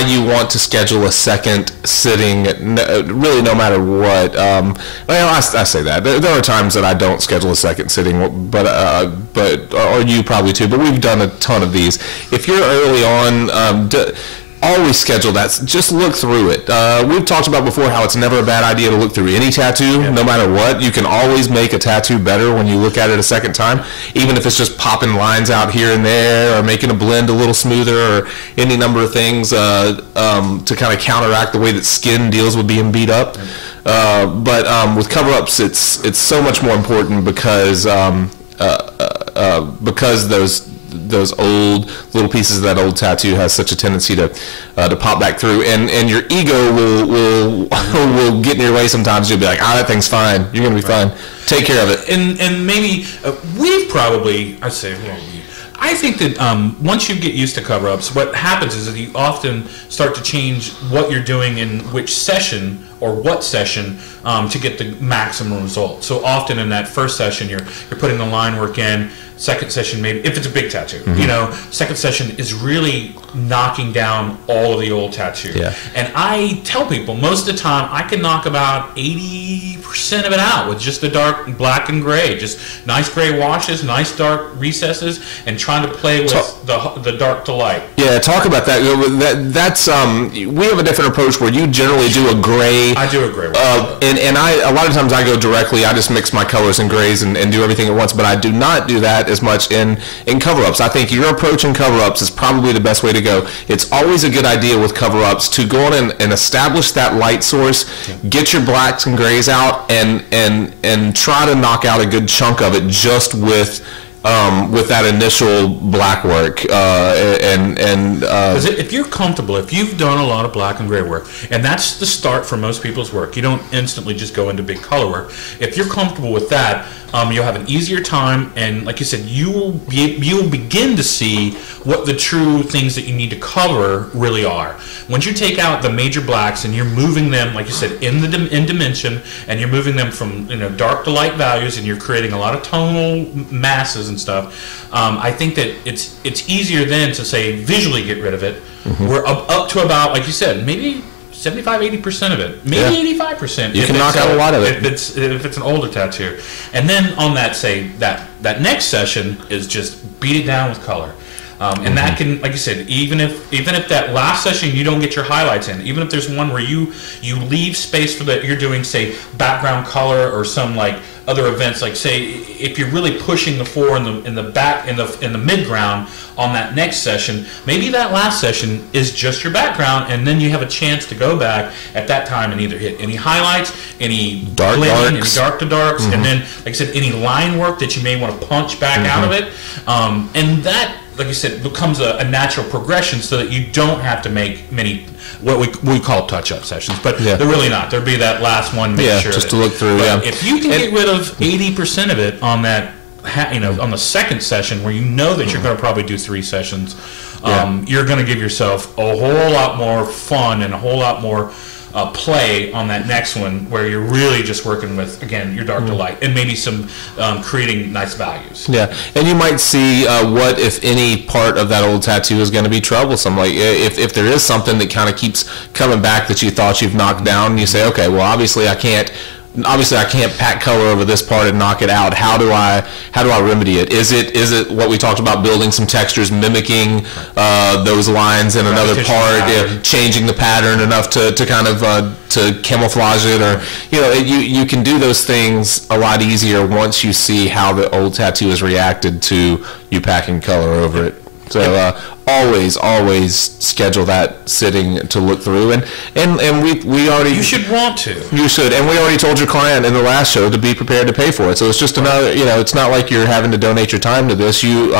you want to schedule a second sitting, really no matter what. I say that. There are times that I don't schedule a second sitting, but or you probably too, but we've done a ton of these. If you're early on, always schedule that. Just look through it. We've talked about before how it's never a bad idea to look through any tattoo, no matter what. You can always make a tattoo better when you look at it a second time, even if it's just popping lines out here and there, or making a blend a little smoother, or any number of things to kind of counteract the way that skin deals with being beat up. But with cover-ups, it's so much more important because those old little pieces of that old tattoo has such a tendency to pop back through, and your ego will get in your way sometimes. You'll be like, that thing's fine. You're gonna be fine. Take care of it. And maybe we've probably, I'd say, I think that once you get used to cover-ups, what happens is that you often start to change what you're doing in which session or what session to get the maximum result. So often in that first session, you're putting the line work in. Second session, maybe if it's a big tattoo, second session is really knocking down all of the old tattoo. Yeah. And I tell people most of the time I can knock about 80% of it out with just the dark black and gray, just nice gray washes, nice dark recesses, and trying to play with the dark to light. Yeah, talk about that. That's we have a different approach where you generally do a gray. I do a gray wash. And I a lot of times I go directly. I just mix my colors and grays and do everything at once. But I do not do that as much in cover-ups. I think your approach in cover-ups is probably the best way to go. It's always a good idea with cover-ups to go on and establish that light source, get your blacks and grays out, and try to knock out a good chunk of it just with that initial black work, if you're comfortable, if you've done a lot of black and gray work, and that's the start for most people's work, you don't instantly just go into big color work. If you're comfortable with that, you'll have an easier time, and like you said, you will begin to see what the true things that you need to cover really are. Once you take out the major blacks and you're moving them, like you said, in dimension, and you're moving them from dark to light values, and you're creating a lot of tonal masses and stuff, I think that it's easier then to say visually get rid of it. We're up to about, like you said, maybe 75-80% of it, maybe 85%. You can knock out a lot of it if it's an older tattoo. And then on that, say that next session is just beat it down with color. And that can, like you said, even if that last session you don't get your highlights in, even if there's one where you leave space for that, you're doing, say, background color or some like other events, like say if you're really pushing the floor in the mid-ground on that next session, maybe that last session is just your background, and then you have a chance to go back at that time and either hit any highlights, any dark blending, any dark to darks, and then, like I said, any line work that you may want to punch back out of it, and that, like I said, becomes a natural progression so that you don't have to make many what we call touch-up sessions, but they're really not. There'll be that last one, make sure just to look through. If you can get rid of 80% of it on that, on the second session where you know that you're going to probably do 3 sessions, you're going to give yourself a whole lot more fun and a whole lot more play on that next one where you're really just working with, again, your dark to light and maybe some creating nice values. Yeah, and you might see what, if any, part of that old tattoo is going to be troublesome. Like if there is something that kind of keeps coming back that you thought you've knocked down, and you say, okay, well, obviously I can't pack color over this part and knock it out. How do I remedy it? Is it what we talked about, building some textures, mimicking those lines in another part, changing the pattern enough to kind of to camouflage it, or you can do those things a lot easier once you see how the old tattoo has reacted to you packing color over it. So always schedule that sitting to look through, and we already, you should want to. You should, and we already told your client in the last show to be prepared to pay for it. So it's just another, it's not like you're having to donate your time to this. You're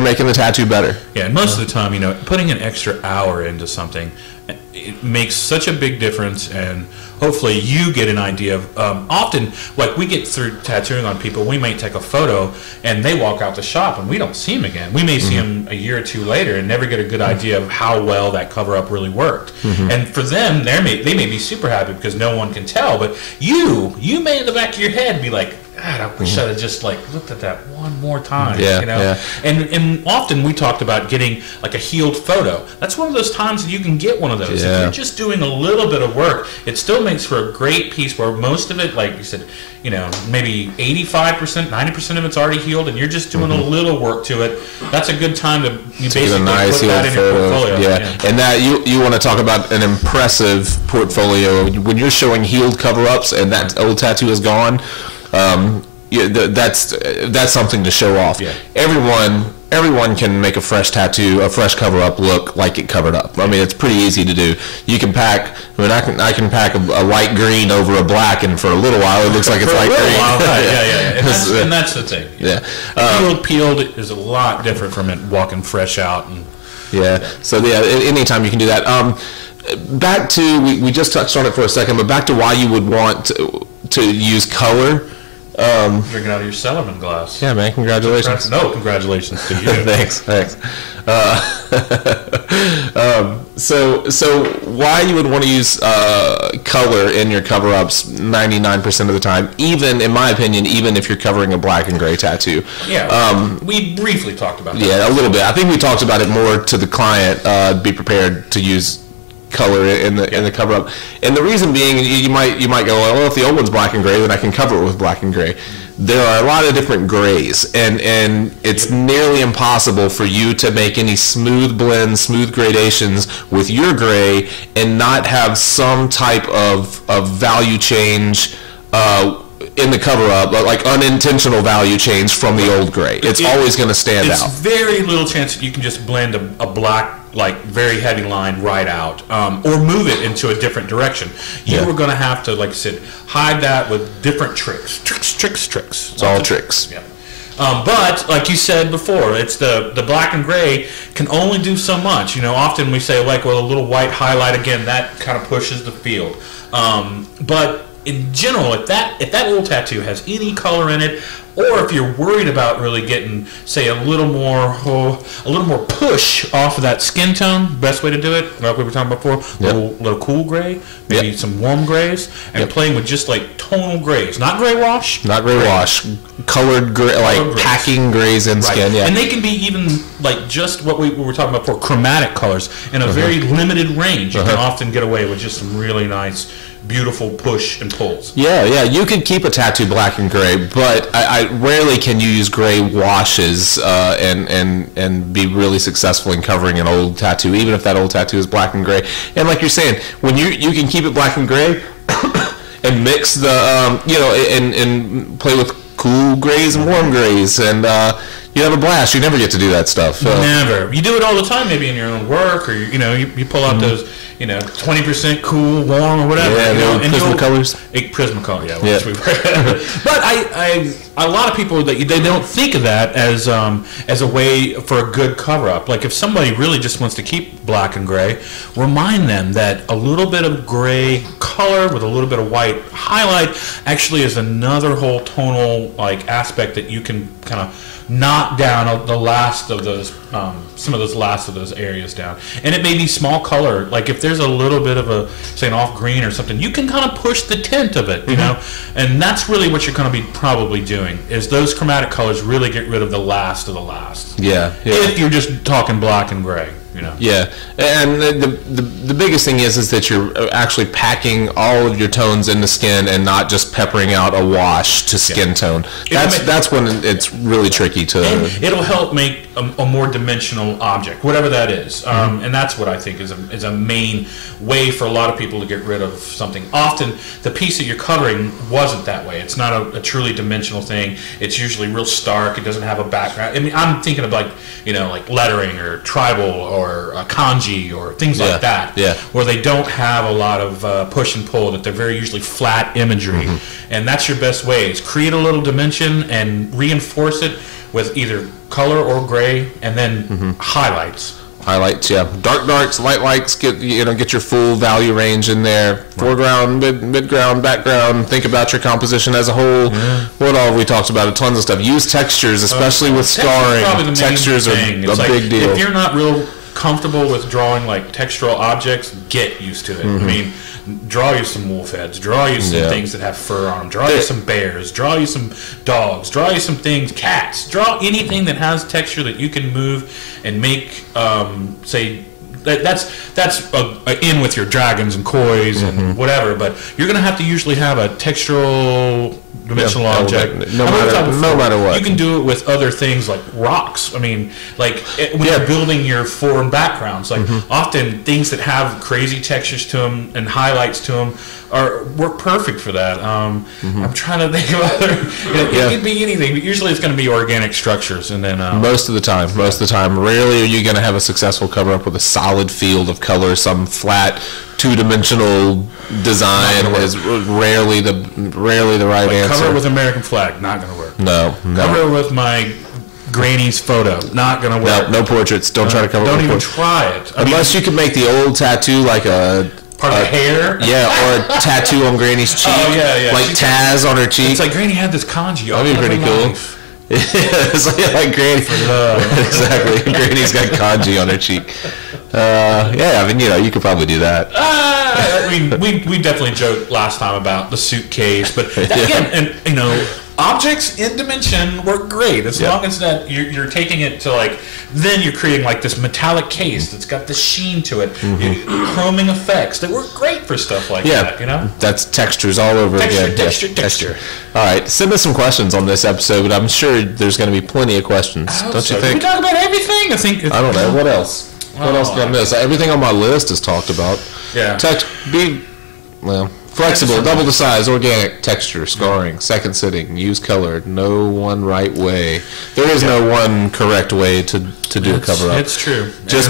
making the tattoo better. Yeah, and most of the time, putting an extra hour into something, it makes such a big difference, and hopefully you get an idea of, often, like we get through tattooing on people, we might take a photo and they walk out the shop and we don't see them again. We may see them a year or two later and never get a good idea of how well that cover-up really worked. And for them, they may be super happy because no one can tell, but you may in the back of your head be like, God, I wish I'd have just looked at that one more time. And often we talked about getting like a healed photo. That's one of those times that you can get one of those. If you're just doing a little bit of work, it still makes for a great piece where most of it, like you said, maybe 85%, 90% of it's already healed, and you're just doing a little work to it. That's a good time to basically put that in your portfolio. And that you want to talk about an impressive portfolio when you're showing healed cover-ups and that old tattoo is gone. That's something to show off. Everyone can make a fresh tattoo, a fresh cover-up look like it covered up. I mean, it's pretty easy to do. You can pack. I can pack a light green over a black, and for a little while it looks like it's light green. And that's the thing. Peeled is a lot different from it walking fresh out. So anytime you can do that. Back to we just touched on it for a second, but back to why you would want to use color Drinking out of your Cellarman glass. Yeah, man. Congratulations. No, congratulations to you. Thanks. So why you would want to use color in your cover-ups 99% of the time, even, in my opinion, even if you're covering a black and gray tattoo. Yeah, we briefly talked about that. Yeah, a little bit. I think we talked about it more to the client, be prepared to use color in the cover up, and the reason being, you might go, well, if the old one's black and gray, then I can cover it with black and gray. There are a lot of different grays, and it's nearly impossible for you to make any smooth blends, smooth gradations with your gray and not have some type of value change in the cover up, like unintentional value change from the old gray. It's always going to stand out. It's very little chance that you can just blend a black, like very heavy line right out, or move it into a different direction. You were going to have to, like I said, hide that with different tricks. It's all tricks. Yeah. But like you said before, it's the black and gray can only do so much. Often we say, like, well, a little white highlight, again, that kind of pushes the field. But in general, if that old tattoo has any color in it, or if you're worried about really getting, say, a little more push off of that skin tone, best way to do it, like we were talking about before, little cool gray, maybe some warm grays, and playing with just like tonal grays, not gray wash, colored gray, like colored grays. Packing grays in skin, and they can be even like just what we were talking about before, chromatic colors in a very limited range. You can often get away with just some really nice, beautiful push and pulls. Yeah, you could keep a tattoo black and gray, but I rarely can you use gray washes and be really successful in covering an old tattoo, even if that old tattoo is black and gray. And like you're saying, when you can keep it black and gray and mix the and play with cool grays and warm grays, and you have a blast. You never get to do that stuff. Never. You do it all the time, maybe in your own work, or you pull out those 20% cool, warm, or whatever. Yeah, and Prismacolors. Prismacolor, But a lot of people they don't think of that as a way for a good cover up. Like if somebody really just wants to keep black and gray, remind them that a little bit of gray color with a little bit of white highlight actually is another whole tonal like aspect that you can kind of knock down the last of those, some of those last of those areas down. And it may be small color, like if there's a little bit of a, say, an off green or something, you can kind of push the tint of it, you know? And that's really what you're going to be probably doing, is those chromatic colors really get rid of the last of the last. Yeah. If you're just talking black and gray. Yeah, and the biggest thing is that you're actually packing all of your tones in the skin and not just peppering out a wash to skin tone. That's when it's really tricky to. And it'll help make a more dimensional object, whatever that is, and that's what I think is a main way for a lot of people to get rid of something. Often the piece that you're covering wasn't that way. It's not a truly dimensional thing. It's usually real stark. It doesn't have a background. I mean, I'm thinking of like lettering or tribal or kanji or things like that, where they don't have a lot of push and pull, that they're very usually flat imagery, and that's your best way, is create a little dimension and reinforce it with either color or gray, and then highlights. Darks, lights, get your full value range in there. Foreground, midground, background. Think about your composition as a whole. What all have we talked about? Tons of stuff. Use textures, especially with scarring. Textures are a big deal. If you're not real comfortable with drawing like textural objects, get used to it. I mean, draw you some wolf heads, draw you some things that have fur on them, draw you some bears, draw you some dogs, draw you some things, cats, draw anything that has texture that you can move and make, say, that's in with your dragons and kois and whatever, but you're going to have to usually have a textural dimensional object. No matter what. You can do it with other things like rocks. I mean, like when you're building your foreign backgrounds, like often things that have crazy textures to them and highlights to them work perfect for that. I'm trying to think of other. It could be anything, but usually it's going to be organic structures, and then most of the time, rarely are you going to have a successful cover up with a solid field of color. Some flat, two-dimensional design is rarely the right answer. Cover it with American flag, not going to work. No. Cover it with my granny's photo, not going to work. No portraits. Don't try to cover it. Don't even try it. Unless you can make the old tattoo like a Part of the hair? Yeah, or a tattoo on Granny's cheek. Oh, yeah. Like Taz on her cheek. It's like Granny had this kanji. That'd be pretty cool. It's like Granny. Exactly. Granny's got kanji on her cheek. Yeah, I mean, you could probably do that. I mean, we definitely joked last time about the suitcase, but again, and objects in dimension work great as long as that you're taking it to like, then you're creating like this metallic case that's got the sheen to it, chroming effects that work great for stuff like that. That's textures all over again. Texture. All right, send us some questions on this episode. I'm sure there's going to be plenty of questions. Don't you think? We talk about everything. I don't know. What else? What else did I miss? Everything on my list is talked about. Yeah. Flexible, double the size, organic, texture, scarring, second sitting, use color, no one right way. There is no one correct way to do a cover-up. It's true. Just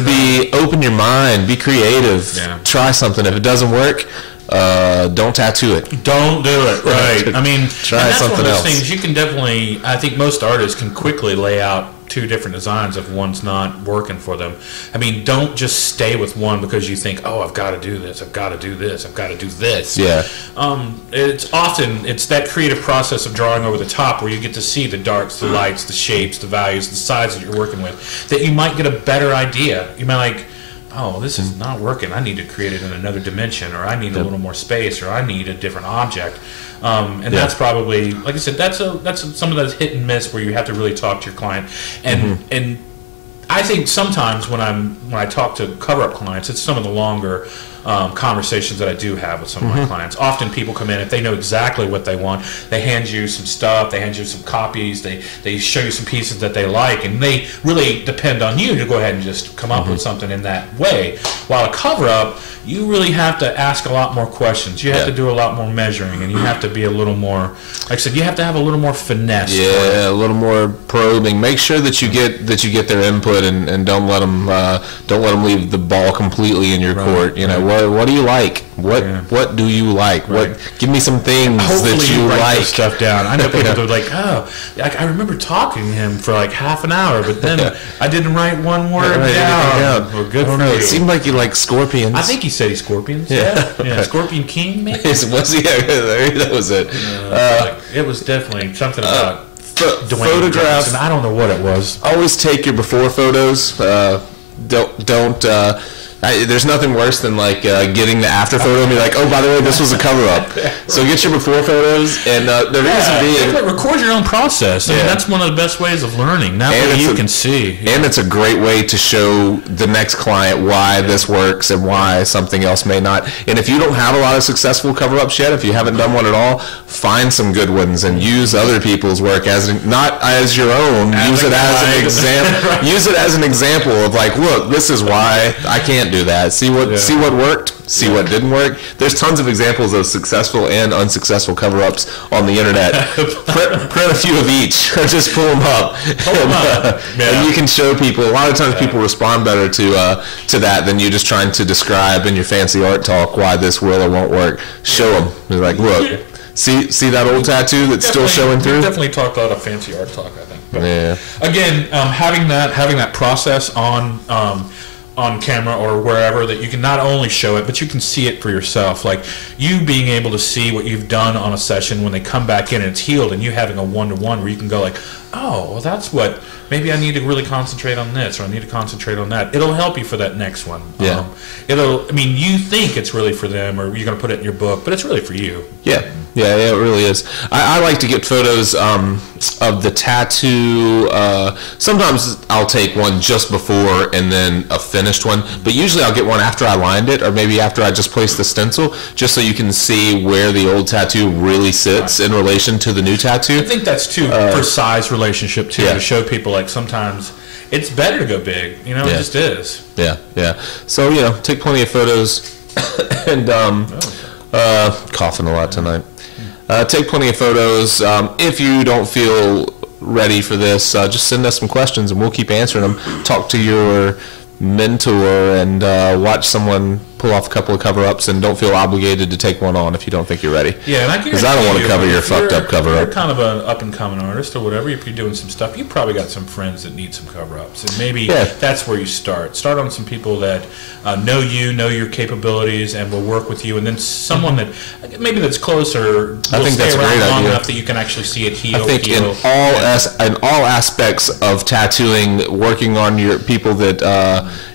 open your mind, be creative, try something. If it doesn't work, don't tattoo it. Don't do it, right. I mean, try something else. Things you can definitely, I think most artists can quickly lay out two different designs if one's not working for them. I mean, don't just stay with one because you think, oh, I've got to do this, I've got to do this, I've got to do this. Yeah. It's that creative process of drawing over the top where you get to see the darks, the lights, the shapes, the values, the size that you're working with, that you might get a better idea. You might like, oh, this is not working. I need to create it in another dimension, or I need a little more space, or I need a different object. That's probably, like I said, that's some of those hit and miss where you have to really talk to your client. And I think sometimes when I talk to cover-up clients, it's some of the longer conversations that I do have with some of my clients. Often people come in, if they know exactly what they want, they hand you some stuff, they hand you some copies, they show you some pieces that they like, and they really depend on you to go ahead and just come up with something in that way. While a cover-up, you really have to ask a lot more questions. You have to do a lot more measuring, and you have to be a little more, like I said, you have to have a little more finesse. Yeah, a little more probing. Make sure that you get their input, and don't let them leave the ball completely in your court. What do you like? What do you like? Right. Give me some things Hopefully that you write like. This stuff down. I know people are like, I remember talking to him for like half an hour, but then I didn't write one word down. Well, good for you. It seemed like you like scorpions. I think he said he's scorpions. Yeah. Scorpion King, maybe. Was he? That was it. It was definitely something about photographs. And I don't know what it was. Always take your before photos. Don't. There's nothing worse than like getting the after photo and be like, oh, by the way, this was a cover-up. So get your before photos, and the reason being, record your own process. I mean, that's one of the best ways of learning. That way you can see. And it's a great way to show the next client why this works and why something else may not. And if you don't have a lot of successful cover-ups yet, if you haven't done one at all, find some good ones and use other people's work not as your own. Use it as an example. Use it as an example of like, look, this is why I can't do that. See what worked, see what didn't work. There's tons of examples of successful and unsuccessful cover-ups on the internet. print a few of each, or just pull them up. And you can show people. A lot of times people respond better to that than you just trying to describe in your fancy art talk why this will or won't work. Show them. They're like, look, see that old tattoo that's still showing through? We definitely talked a lot of fancy art talk, I think. But again, having that process on camera or wherever, that you can not only show it, but you can see it for yourself. Like you being able to see what you've done on a session when they come back in and it's healed, and you having a one-to-one where you can go like, oh, well, that's what, maybe I need to really concentrate on this, or I need to concentrate on that. It'll help you for that next one. You think it's really for them, or you're going to put it in your book, but it's really for you. Yeah, it really is. I like to get photos of the tattoo. Sometimes I'll take one just before and then a finished one, but usually I'll get one after I lined it, or maybe after I just placed the stencil, just so you can see where the old tattoo really sits in relation to the new tattoo. I think that's too for size relationship too, to show people like sometimes it's better to go big. It just is. Yeah. So take plenty of photos, and coughing a lot tonight. Take plenty of photos. If you don't feel ready for this, just send us some questions and we'll keep answering them. Talk to your mentor and watch someone pull off a couple of cover-ups, and don't feel obligated to take one on if you don't think you're ready. Yeah, and because I don't want to cover your fucked up cover-up. If you're kind of an up-and-coming artist or whatever, if you're doing some stuff, you probably got some friends that need some cover-ups, and maybe that's where you start. Start on some people that know you, know your capabilities, and will work with you, and then someone that maybe that's closer. I think that's a great long idea. Enough that you can actually see it heal. I think in all aspects of tattooing, working on your people that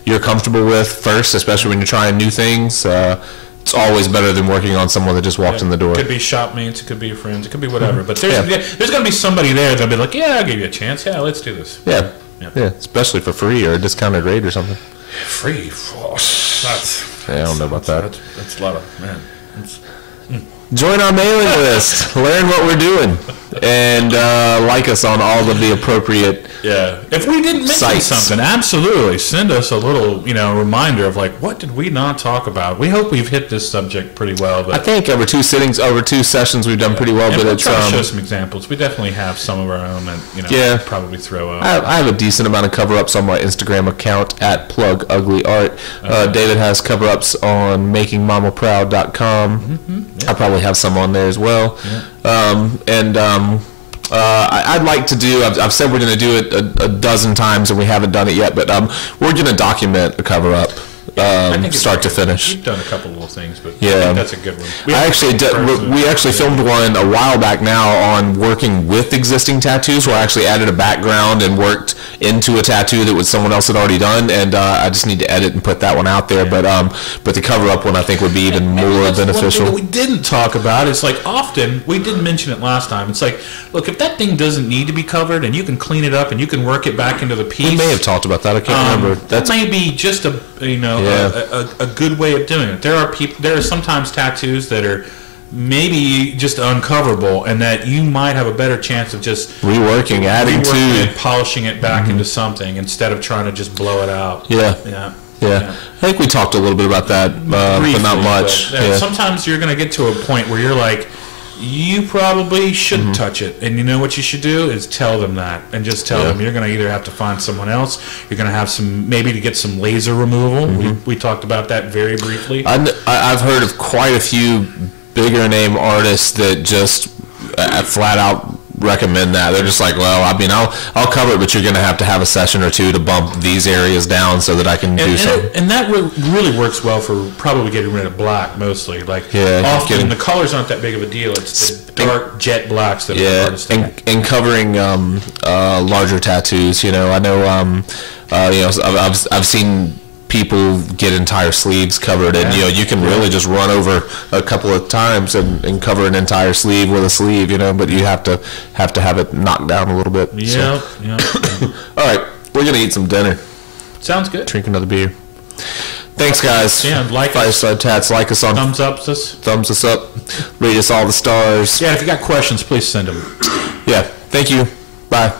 you're comfortable with first, especially when you're trying new things. It's always better than working on someone that just walked in the door. It could be shop mates, it could be your friends, it could be whatever. But there's going to be somebody there that'll be like, yeah, I'll give you a chance. Yeah, let's do this. Yeah, especially for free or a discounted rate or something. Free? I don't know about that. That's a lot of, man. Join our mailing list. Learn what we're doing. And like us on all of the appropriate if we didn't mention sites. Something, absolutely send us a little, reminder of like, what did we not talk about? We hope we've hit this subject pretty well. But I think over two sessions, we've done pretty well. And but we'll it's try to show some examples. We definitely have some of our own that probably throw out. I have a decent amount of cover-ups on my Instagram account at @pluguglyart. David has cover-ups on makingmamaproud.com. I probably have some on there as well. I'd like to do, I've said we're going to do it a dozen times and we haven't done it yet, but we're going to document a cover-up start to finish. We've done a couple little things, but I yeah, think that's a good one. We actually filmed one a while back now on working with existing tattoos, where I actually added a background and worked into a tattoo that was someone else had already done, and I just need to edit and put that one out there. But the cover-up one I think would be even more beneficial. One thing that we didn't talk about is like often we didn't mention it last time. It's like, look, if that thing doesn't need to be covered and you can clean it up and you can work it back into the piece. We may have talked about that. I can't remember. That may be just a good way of doing it. There are sometimes tattoos that are maybe just uncoverable, and that you might have a better chance of just reworking it, polishing it back into something instead of trying to just blow it out. Yeah. I think we talked a little bit about that, briefly, but not much. Sometimes you're going to get to a point where you're like, you probably shouldn't touch it, and you know what you should do is tell them that, and just tell them you're going to either have to find someone else, you're going to have maybe to get some laser removal. We talked about that very briefly. I've heard of quite a few bigger name artists that just flat out recommend that. They're just like, well, I mean, I'll cover it, but you're going to have a session or two to bump these areas down so that I can do something. And that really works well for probably getting rid of black mostly. Like often the colors aren't that big of a deal. It's the dark jet blacks that artists and covering larger tattoos. I know I've seen people get entire sleeves covered, and you can really just run over a couple of times and cover an entire sleeve with a sleeve, but you have to have it knocked down a little bit. Yeah. All right, we're gonna eat some dinner. Sounds good. Drink another beer. Thanks, guys. Like Fireside Tats. Like us on thumbs us up. Rate us all the stars. If you got questions, please send them. Thank you. Bye.